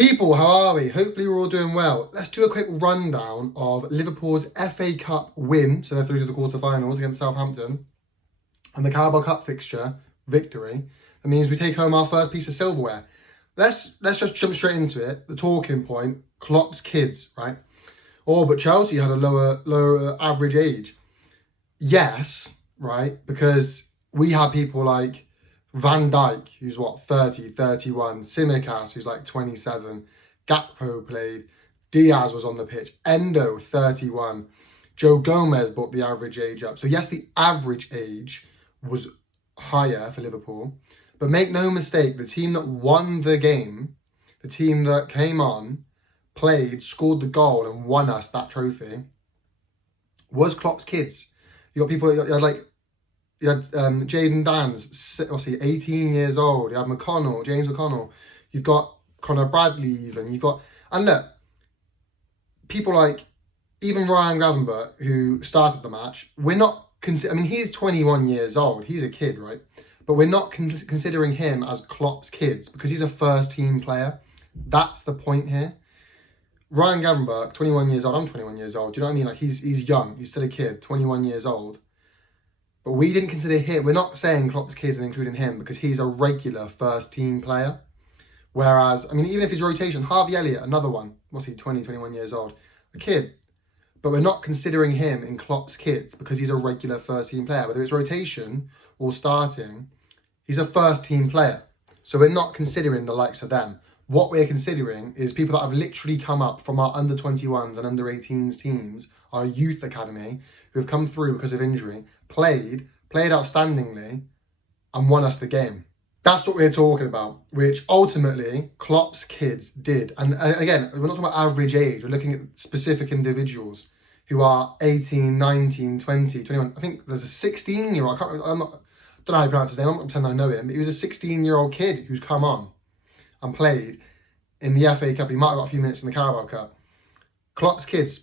People, how are we? Hopefully we're all doing well. Let's do a quick rundown of Liverpool's FA Cup win, so they're through to the quarterfinals against Southampton, and the Carabao Cup fixture victory. That means we take home our first piece of silverware. Let's just jump straight into it. The talking point: Klopp's kids, right? Oh, but Chelsea had a lower average age. Yes, right, because we had people like Van Dijk, who's what, 30, 31, Tsimikas, who's like 27, Gakpo played, Diaz was on the pitch, Endo, 31, Joe Gomez brought the average age up. So yes, the average age was higher for Liverpool, but make no mistake, the team that won the game, the team that came on, played, scored the goal and won us that trophy, was Klopp's kids. You got people, you had Jayden Dan's, obviously 18 years old. You have McConnell, James McConnell. You've got Conor Bradley even. You've got, and look, people like even Ryan Gravenberch, who started the match, we're not, I mean, he's 21 years old. He's a kid, right? But we're not considering him as Klopp's kids because he's a first team player. That's the point here. Ryan Gravenberch, 21 years old. I'm 21 years old. Do you know what I mean? Like he's young. He's still a kid, 21 years old. But we didn't consider him. We're not saying Klopp's kids and including him because he's a regular first team player. Whereas, I mean, even if his rotation, Harvey Elliott, another one, what's he, 20, 21 years old, a kid. But we're not considering him in Klopp's kids because he's a regular first team player. Whether it's rotation or starting, he's a first team player. So we're not considering the likes of them. What we're considering is people that have literally come up from our under 21s and under 18s teams, our youth academy, who have come through because of injury, played outstandingly, and won us the game. That's what we're talking about, which ultimately Klopp's kids did. And again, we're not talking about average age. We're looking at specific individuals who are 18, 19, 20, 21. I think there's a 16-year-old. I don't know how to pronounce his name. I'm not pretending I know him. But he was a 16-year-old kid who's come on and played in the FA Cup. He might have got a few minutes in the Carabao Cup. Klopp's kids,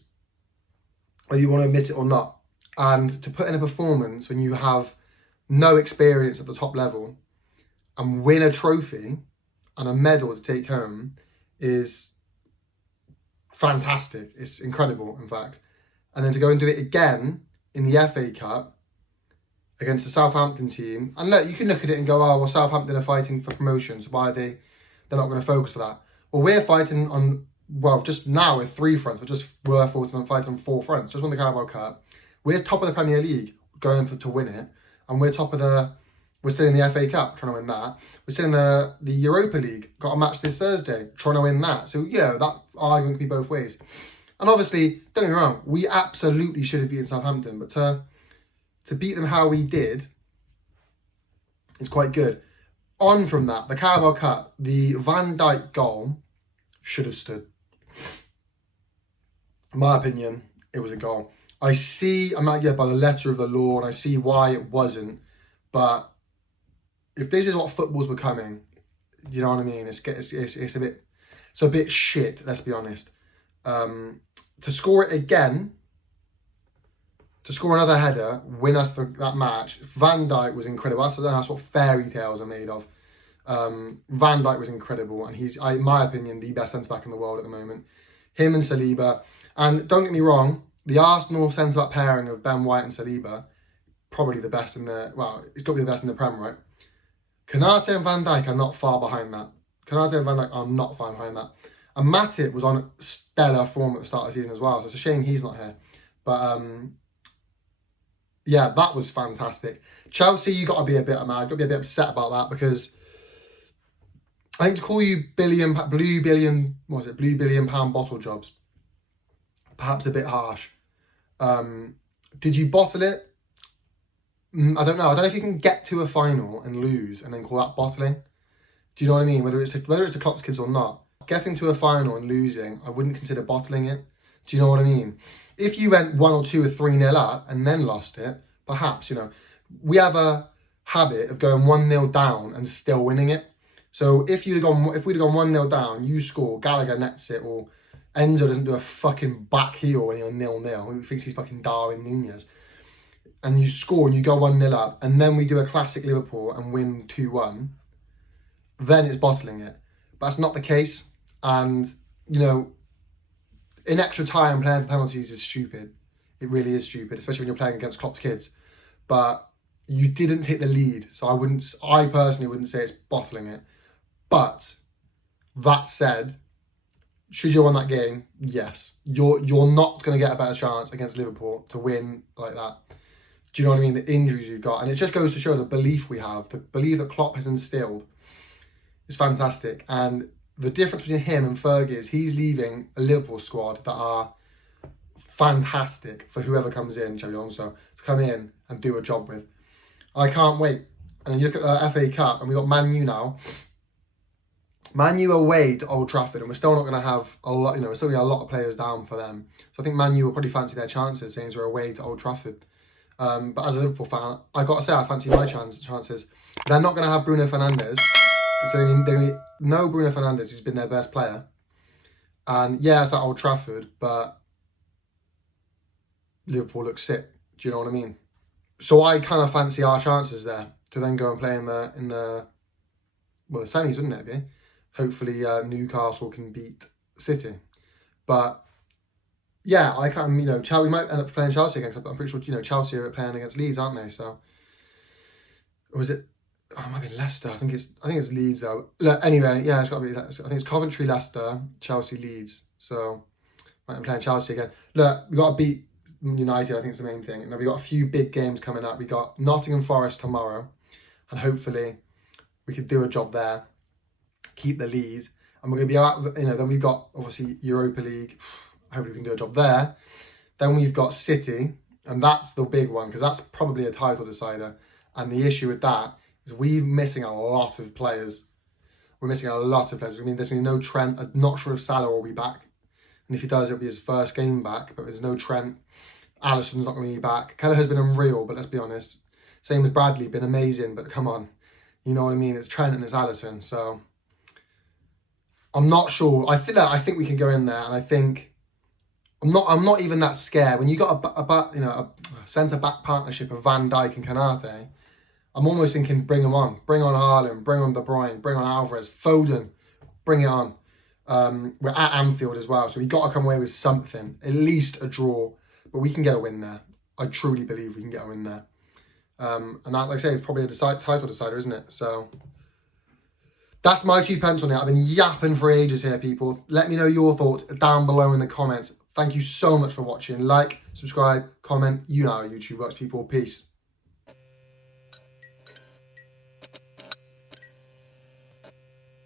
whether you want to admit it or not, and to put in a performance when you have no experience at the top level and win a trophy and a medal to take home is fantastic. It's incredible, in fact. And then to go and do it again in the FA Cup against the Southampton team. And look, you can look at it and go, oh, well, Southampton are fighting for promotion, so why are they're not going to focus for that? Well, we're fighting on, well, just now with 3 fronts, but just we're fighting on 4 fronts. Just won the Carabao Cup. We're top of the Premier League going to win it. And we're still in the FA Cup trying to win that. We're still in the Europa League. Got a match this Thursday trying to win that. So yeah, that argument can be both ways. And obviously, don't get me wrong, we absolutely should have beaten Southampton. But to beat them how we did is quite good. On from that, the Carabao Cup, the Van Dijk goal should have stood. In my opinion, it was a goal. I might get by the letter of the law, and I see why it wasn't. But if this is what football's becoming, you know what I mean? It's a bit shit. Let's be honest. To score it again, to score another header, win us that match. Van Dijk was incredible. That's what fairy tales are made of. Van Dijk was incredible, and he's, in my opinion, the best centre back in the world at the moment. Him and Saliba, and don't get me wrong. The Arsenal centre-back pairing of Ben White and Saliba, probably the best in the, well, it's got to be the best in the Prem, right? Konate and Van Dijk are not far behind that. Konate and Van Dijk are not far behind that. And Matip was on stellar form at the start of the season as well, so it's a shame he's not here. But, yeah, that was fantastic. Chelsea, you got to be a bit mad, got to be a bit upset about that because I think to call you blue billion pound bottle jobs, perhaps a bit harsh. Did you bottle it? I don't know. I don't know if you can get to a final and lose and then call that bottling. Do you know what I mean? Whether it's the Klopp's kids or not. Getting to a final and losing, I wouldn't consider bottling it. Do you know what I mean? If you went 1 or 2 or 3-0 up and then lost it, perhaps, you know. We have a habit of going 1-0 down and still winning it. So if we'd have gone 1-0 down, you score, Gallagher nets it, or Enzo doesn't do a fucking back heel when you're 0-0. He thinks he's fucking Darwin Nunez. And you score and you go 1-0 up, and then we do a classic Liverpool and win 2-1, then it's bottling it. But that's not the case. And, you know, in extra time, playing for penalties is stupid. It really is stupid, especially when you're playing against Klopp's kids. But you didn't take the lead, so I personally wouldn't say it's bottling it. But that said, should you have won that game? Yes. You're not going to get a better chance against Liverpool to win like that. Do you know what I mean? The injuries you've got. And it just goes to show the belief we have, the belief that Klopp has instilled is fantastic. And the difference between him and Fergie is he's leaving a Liverpool squad that are fantastic for whoever comes in, Xabi Alonso, to come in and do a job with. I can't wait. And then you look at the FA Cup, and we've got Man U now. Man U away to Old Trafford, and we're still not going to have a lot, you know, we're still going to have a lot of players down for them. So I think Man U will probably fancy their chances, seeing as we're away to Old Trafford. But as a Liverpool fan, I got to say, I fancy my chances. They're not going to have Bruno Fernandes. So they know Bruno Fernandes, who's been their best player. And yeah, it's at Old Trafford, but Liverpool looks sick. Do you know what I mean? So I kind of fancy our chances there to then go and play in the semis, wouldn't it be? Hopefully Newcastle can beat City. But yeah, I can't, you know, we might end up playing Chelsea against, I'm pretty sure, you know, Chelsea are playing against Leeds, aren't they? So, or was it, oh, it might be Leicester. I think it's Leeds though. Look, anyway, yeah, it's got to be, I think it's Coventry, Leicester, Chelsea, Leeds. So, might be playing Chelsea again. Look, we got to beat United, I think it's the main thing. And then we got a few big games coming up. We got Nottingham Forest tomorrow, and hopefully we could do a job there, keep the lead, and we're going to be out, you know, then we've got obviously Europa League, hopefully we can do a job there. Then we've got City, and that's the big one, because that's probably a title decider. And the issue with that is we're missing a lot of players. We're missing a lot of players. I mean, there's going to be no Trent. I'm not sure if Salah will be back. And if he does, it'll be his first game back, but there's no Trent. Alisson's not going to be back. Kelleher's been unreal, but let's be honest. Same as Bradley, been amazing, but come on. You know what I mean? It's Trent and it's Alisson, so I'm not sure. I think we can go in there, and I think I'm not even that scared. When you got a centre back partnership of Van Dijk and Kanate, I'm almost thinking bring them on. Bring on Haaland, bring on De Bruyne, bring on Alvarez, Foden, bring it on. We're at Anfield as well, so we got to come away with something, at least a draw, but we can get a win there. I truly believe we can get a win there. And that, like I say, is probably a title decider, isn't it? So that's my 2 pence on it. I've been yapping for ages here, people. Let me know your thoughts down below in the comments. Thank you so much for watching. Like, subscribe, comment. You know how YouTube works, people. Peace.